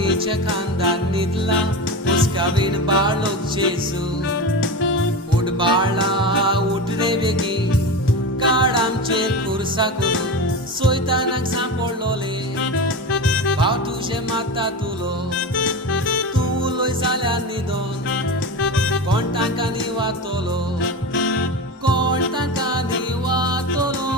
Maria खानदानीतला मुस्कावीन बाळोक जेजू उठ बाळा उठ रे बेगी काड आमचेर खुर्सा करून सोयतानाक सांपडलोले भाव तुझे माता तुलो तूं उलोय जाल्यार न्हिदोन कोण तांकां निवातलो कोण तांकां निवातलो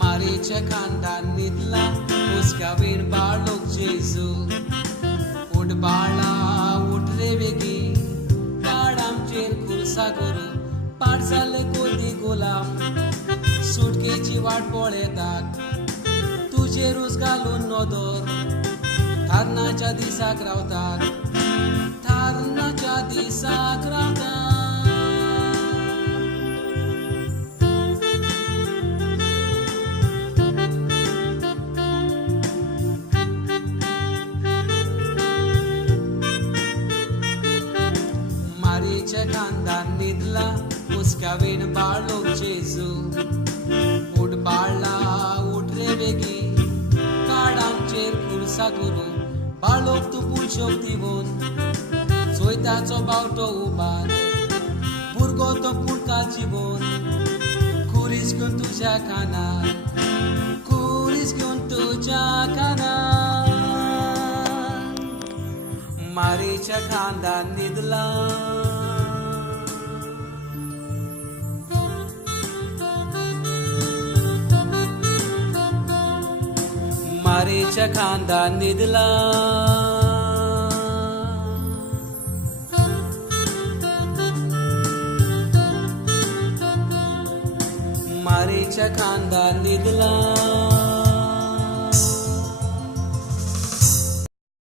Maria खानदानीतला मुस्कावीन बाळोक जेजू उठ बाळा उठ रे बेगी काड आमचेर खुर्सा करून पाडसाले कोती गुलाम सुटकेची वाट पळयतात तुजेरूच घालून नदर थारनाच्या दिसाक रावतात थारनाच्या दिसाक रावतात Maria खानदानीतला मुस्कावीन बाळोक जेजू उठ बाळा उठ रे बेगी काड आमचेर खुर्सा करून बाळोक तूं पुळशोक दिवून चोयताचो बावटो उबार भुरगो तो पुडका जिवून खुरीस घेवन तुज्या कानार खुरीस घेवन तुज्या कानार Maria खानदानीतला Maria खानदानीतला Maria खानदानीतला